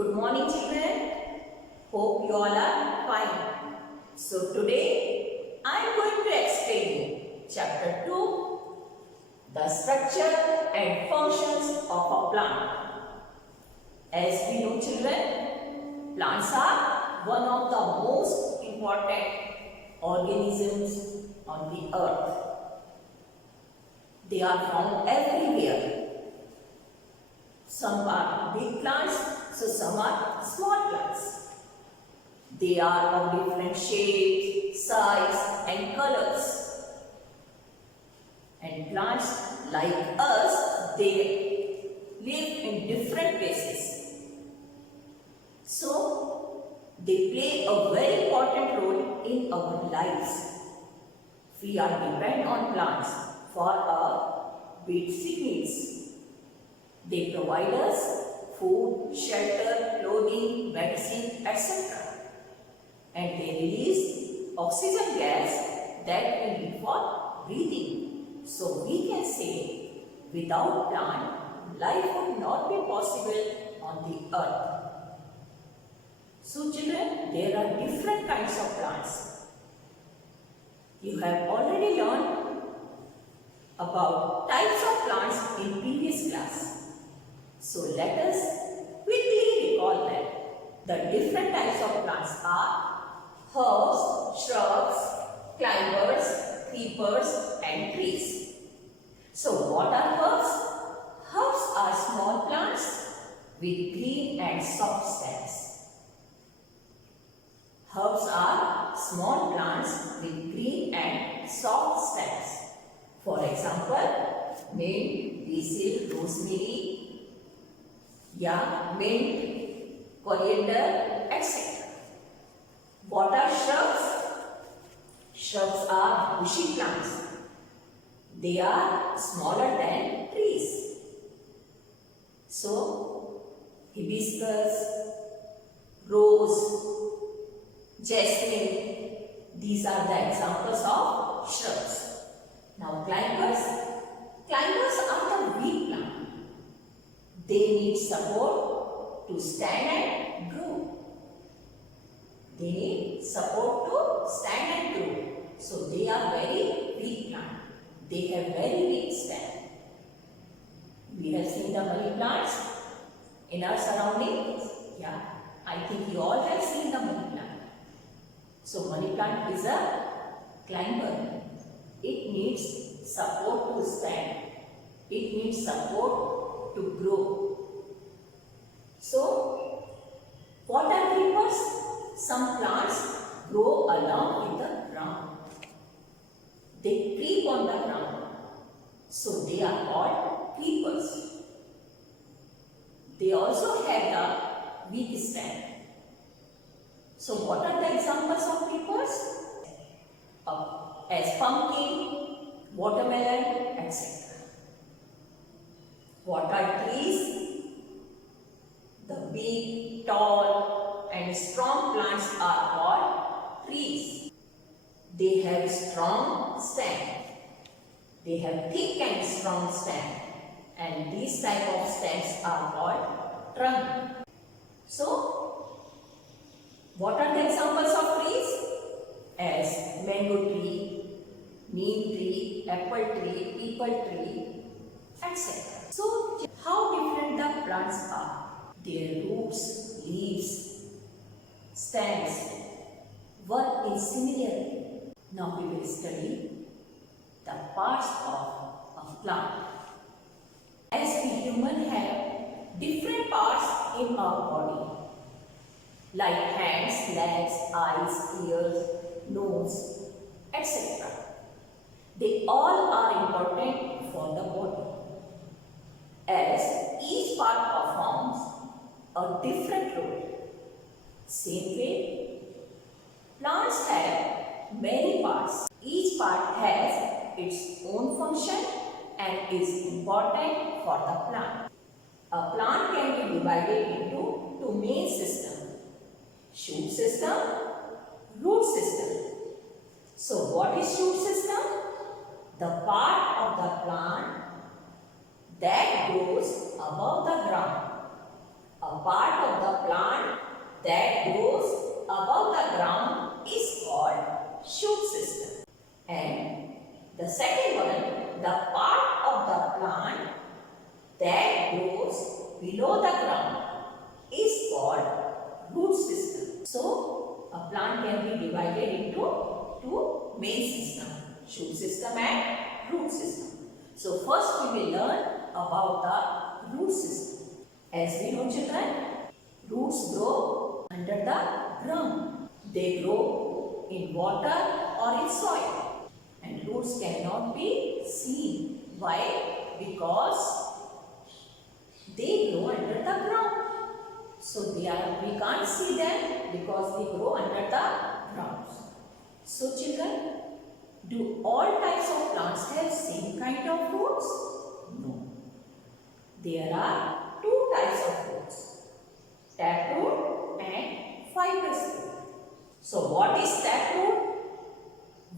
Good morning, children. Hope you all are fine. So today I am going to explain you chapter 2, the structure and functions of a plant. As we know, children, plants are one of the most important organisms on the earth. They are found everywhere. Some are big plants, so some are small plants. They are of different shapes, size and colors. And plants like us, they live in different places. So, they play a very important role in our lives. We are dependent on plants for our basic needs. They provide us food, shelter, clothing, medicine, etc. And they release oxygen gas that we need for breathing. So we can say, without plant, life would not be possible on the earth. So children, there are different kinds of plants. You have already learned about types of plants in previous class. So let us quickly recall them. The different types of plants are herbs, shrubs, climbers, creepers and trees. So what are herbs? Herbs are small plants with green and soft stems. Herbs are small plants with green and soft stems. For example, mint, basil, rosemary, mint, coriander, etc. What are shrubs? Shrubs are bushy plants. They are smaller than trees. So, hibiscus, rose, jasmine, these are the examples of shrubs. Now, climbers. Climbers are the weak plants. They need support to stand and grow. They need support to stand and grow. So they are very weak plant. They have very weak stem. We have seen the money plants in our surroundings. Yeah, I think you all have seen the money plant. So money plant is a climber. It needs support to stand. It needs support to grow. So, what are creepers? Some plants grow along with the ground. They creep on the ground. So, they are called creepers. They also have the weak stem. So, what are the examples of creepers? As pumpkin, watermelon, etc. What are trees? The big, tall and strong plants are called trees. They have strong stem. They have thick and strong stem. And these type of stems are called trunk. So, what are the examples of trees? As mango tree, neem tree, apple tree, peepal tree, etc. So, how different the plants are? Their roots, leaves, stems work in similarly. Now we will study the parts of a plant. As we humans have different parts in our body, like hands, legs, eyes, ears, nose, etc. They all are important for the body, as each part performs a different role. Same way, plants have many parts. Each part has its own function and is important for the plant. A plant can be divided into two main systems: shoot system, root system. So what is shoot system? The part of the plant that grows above the ground. A A part of the plant that grows above the ground is called shoot system. And the second one, the part of the plant that grows below the ground is called root system. So, a plant can be divided into two main systems, shoot system and root system. So, first we will learn about the root system. As we know, children, roots grow under the ground. They grow in water or in soil. And roots cannot be seen. Why? Because they grow under the ground. So we can't see them because they grow under the ground. So children, do all types of plants have same kind of roots? No. There are two types of roots, taproot and fibrous root. So what is taproot?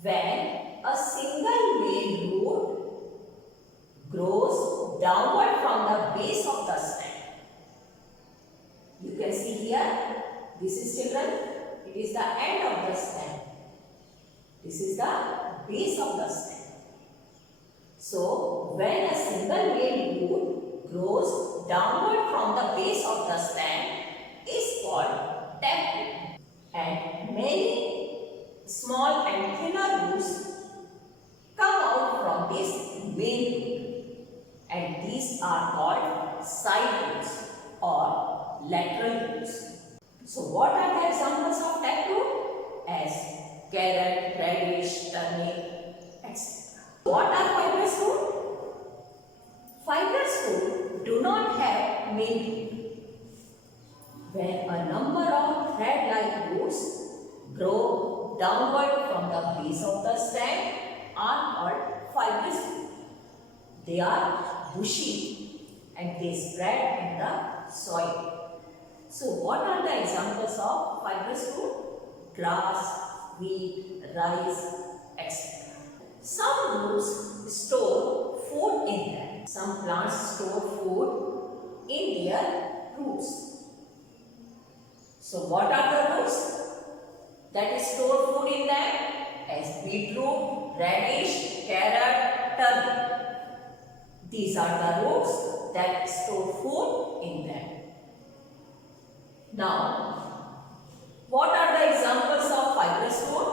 When a single main root grows downward from the base of the stem. You can see here, this is children, it is the end of the stem. This is the base of the stem. So, when a single main root grows downward from the base of the stem is called taproot. And many small and thinner roots come out from this main root. And these are called side roots or lateral roots. So what are the examples of taproot? As carrot, radish, turnip, etc. What are fibrous root? Fibrous root do not have main root. When a number of thread-like roots grow downward from the base of the stem are called fibrous root. They are bushy and they spread in the soil. So what are the examples of fibrous root? Grass, wheat, rice, etc. Some roots store food in them. Some plants store food in their roots. So what are the roots that store food in them? As beetroot, radish, carrot, turnip. These are the roots that store food in them. Now, what are the examples of fibrous root?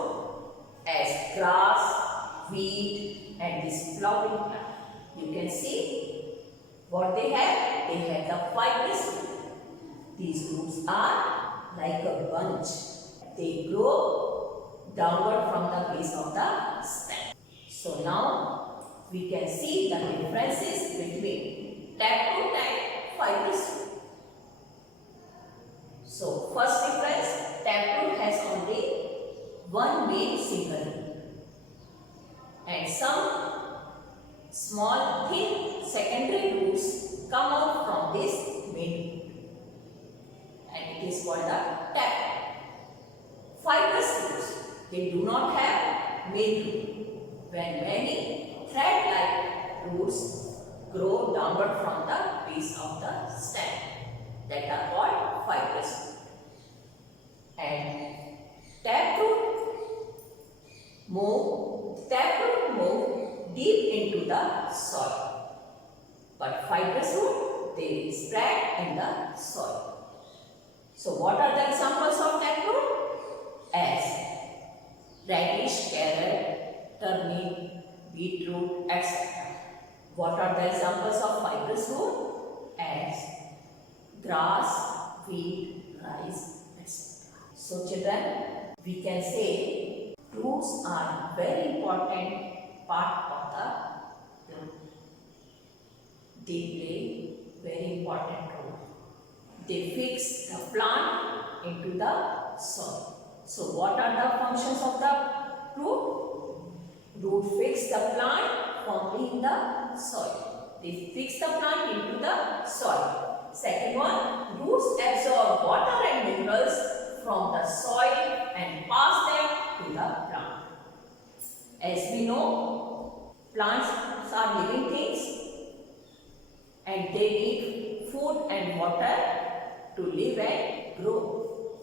As grass, wheat and this flowering plant. You can see what they have. They have the fibrous root. These roots are like a bunch. They grow downward from the base of the stem. So now we can see the differences between taproot and fibrous root. So first difference, taproot has only one main single root. And some small thin secondary roots come out from this main root. And it is called the taproot. Fibrous roots, they do not have main root. When many thread-like roots grow downward from the base of the stem, that are called fibrous root. And taproot move deep into the soil. But fibrous root, they spread in the soil. So what are the examples of taproot? As radish, carrot, turnip, beetroot, etc. What are the examples of fibrous root? As grass, wheat, rice, etc. So children, we can say roots are very important part of the plant. They play very important role. They fix the plant into the soil. So what are the functions of the root? Root fix the plant firmly in the soil. They fix the plant into the soil. Second one, roots absorb water and minerals from the soil and pass them to the plant. As we know, plants are living things and they need food and water to live and grow.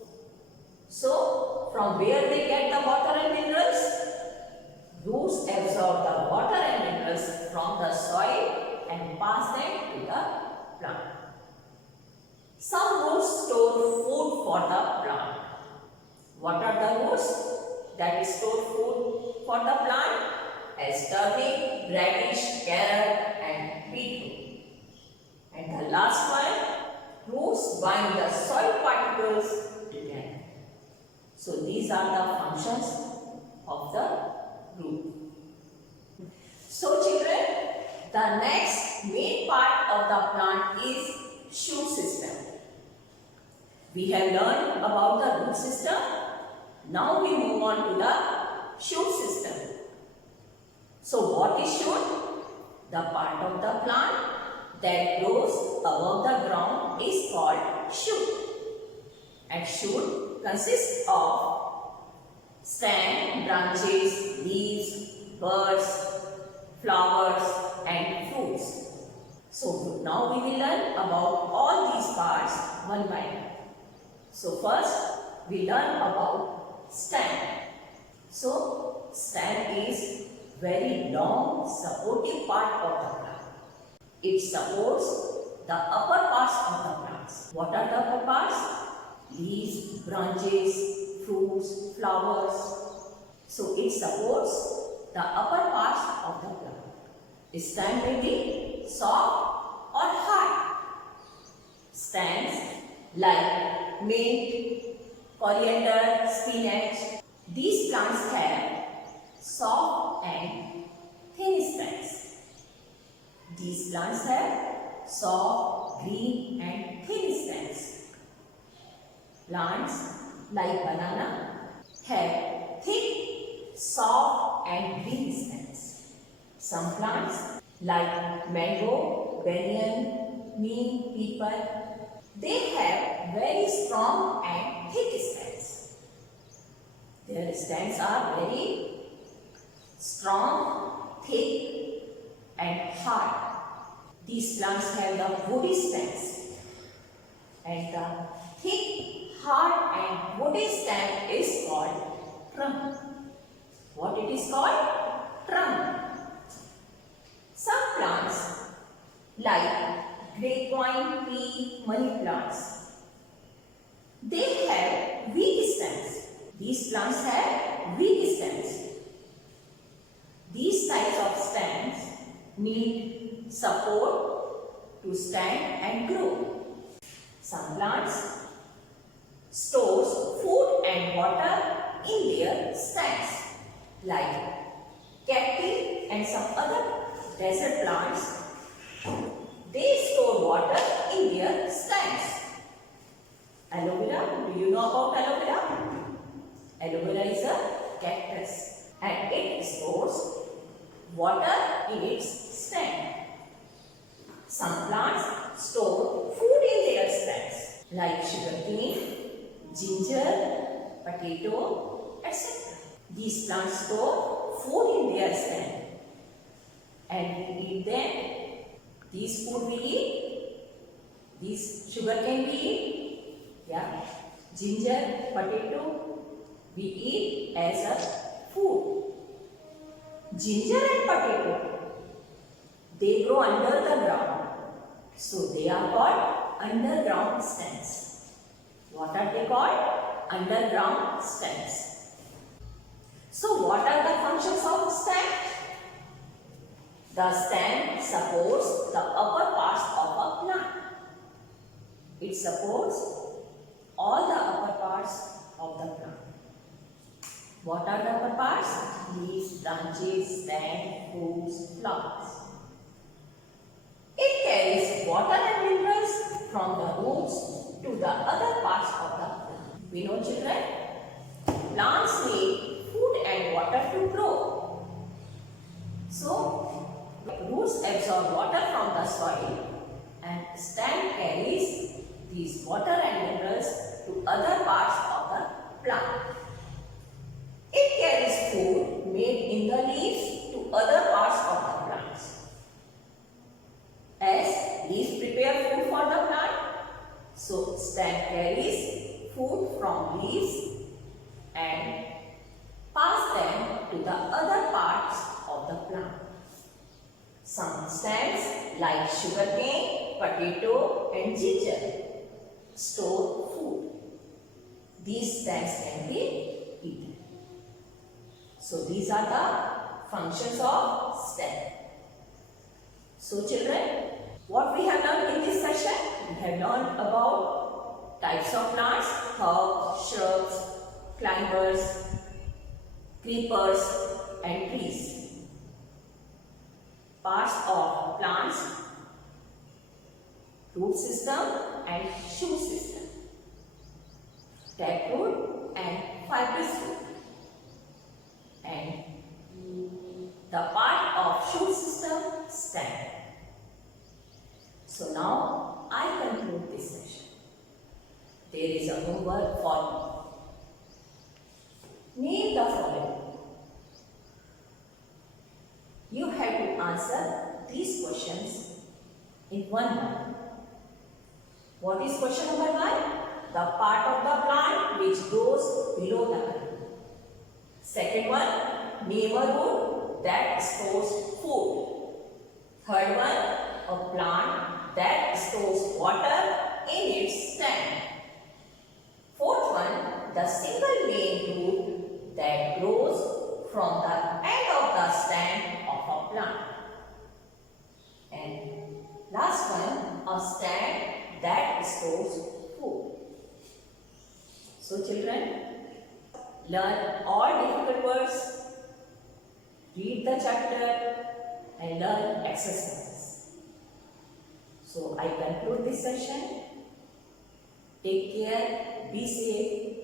So, from where they get the water and minerals? Roots absorb the water and minerals from the soil and pass them to the plant. Some roots store food for the plant. What are the roots that store food for the plant? As turnip, radish, carrot and beetroot. And the last one, roots bind the soil particles together. So these are the functions of the root. So children, the next main part of the plant is shoot system. We have learned about the root system. Now we move on to the shoot system. So what is shoot? The part of the plant that grows above the ground is called shoot. And shoot consists of stem, branches, leaves, buds, flowers and fruits. So now we will learn about all these parts one by one. So first we learn about stem. So stem is very long supportive part of the plant. It supports the upper parts of the plants. What are the upper parts? Leaves, branches, fruits, flowers. So it supports the upper parts of the plant. Stem may be soft or hard. Stems like mint, coriander, spinach. These plants have soft and thin stems. These plants have soft, green and thin stems. Plants like banana have thick, soft and green stems. Some plants like mango, banyan, neem, peepal, they have very strong and thick stems. Their stems are very strong, thick and hard. These plants have the woody stems, and the thick, hard and woody stem is called trunk. What it is called? Trunk. Some plants like grapevine, pea, money plants, they have weak stems. These plants have weak stems. These types of stems need support to stand and grow. Some plants stores food and water in their stems, like cacti and some other desert plants. They store water in their stems. Aloe vera, do you know about aloe vera? Aloe vera is a cactus and it stores water in its stem. Some plants store food in their stems, like sugarcane, ginger, potato, etc. These plants store food in their stem and we eat them. These food we eat, these sugarcane we eat, yeah, ginger, potato we eat as a food. Ginger and potato, they grow under the ground, so they are called underground stems. What are they called? Underground stems. So what are the functions of stem? The stem supports the upper parts of a plant. It supports all the upper parts of the plant. What are the upper parts? Leaves, branches, stem, fruits, flowers. It carries water and minerals from the roots to the other parts of the plant. We know, children, plants need food and water to grow. So, roots absorb water from the soil and stem carries these water and minerals to other parts of the plant. It carries food made in the leaves to other parts of the plants. As leaves prepare food for the plant, so stem and pass them to the other parts of the plant. Some stems like sugarcane, potato and ginger store food. These stems can be eaten. So these are the functions of stem. So children, what we have learned in this session? We have learned about types of plants, herbs, shrubs, climbers, creepers and trees. Parts of plants, root system and shoot system, taproot and fibrous root, and the part of shoot system, stem. So now I conclude this session. There is a homework for you. Name the following. You have to answer these questions in 1 line. What is question number 1? The part of the plant which grows below the ground. Second one, name a root that stores food. Third one, a plant that stores water in its stem. Fourth one, the single main root that grows from the end of the stem of a plant. And last one, a stem that stores food. So children, learn all difficult words, read the chapter and learn exercises. So I conclude this session. Take care, be safe.